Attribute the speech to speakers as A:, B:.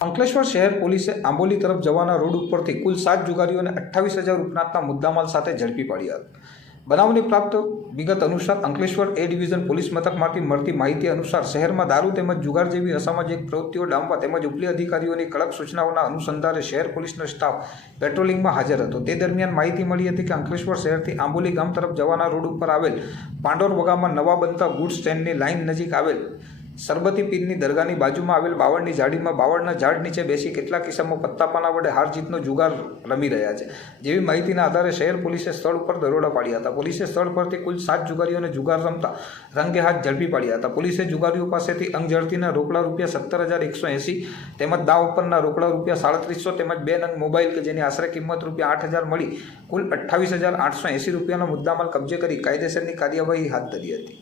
A: અંકલેશ્વર શહેર પોલીસે આંબોલી તરફ જવાના રોડ ઉપરથી કુલ સાત જુગારીઓને અઠ્ઠાવીસ હજાર ઉપરાંતના મુદ્દામાલ સાથે ઝડપી પાડ્યા હતા. બનાવની પ્રાપ્ત વિગત અનુસાર અંકલેશ્વર એ ડિવિઝન પોલીસ મથકમાંથી મળતી માહિતી અનુસાર શહેરમાં દારૂ તેમજ જુગાર જેવી અસામાજિક પ્રવૃત્તિઓ ડામવા તેમજ ઉપલી અધિકારીઓની કડક સૂચનાઓના અનુસંધાને શહેર પોલીસનો સ્ટાફ પેટ્રોલિંગમાં હાજર હતો. તે દરમિયાન માહિતી મળી હતી કે અંકલેશ્વર શહેરથી આંબોલી ગામ તરફ જવાના રોડ ઉપર આવેલ પાંડોર વગામાં નવા બનતા ગુડ સ્ટેન્ડની લાઇન નજીક આવેલ સરબતી પીરની દરગાહની બાજુમાં આવેલ બાવળની ઝાડીમાં બાવળના ઝાડ નીચે બેસી કેટલાક કિસ્સામાં પત્તાપાના વડે હાર જીતનો જુગાર રમી રહ્યા છે. જેવી માહિતીના આધારે શહેર પોલીસે સ્થળ ઉપર દરોડા પાડ્યા હતા. પોલીસે સ્થળ પરથી કુલ સાત જુગારીઓને જુગાર રમતા રંગે હાથ ઝડપી પાડ્યા હતા. પોલીસે જુગારીઓ પાસેથી અંગ ઝડતીના રોકડા રૂપિયા સત્તર હજાર એકસો એંસી તેમજ દાવ ઉપરના રોકડા રૂપિયા સાડત્રીસો તેમજ બે નંગ મોબાઈલ કે જેની આશરે કિંમત રૂપિયા આઠ હજાર મળી કુલ અઠ્ઠાવીસ હજાર આઠસો એંસી રૂપિયાનો મુદ્દામાલ કબજે કરી કાયદેસરની કાર્યવાહી હાથ ધરી હતી.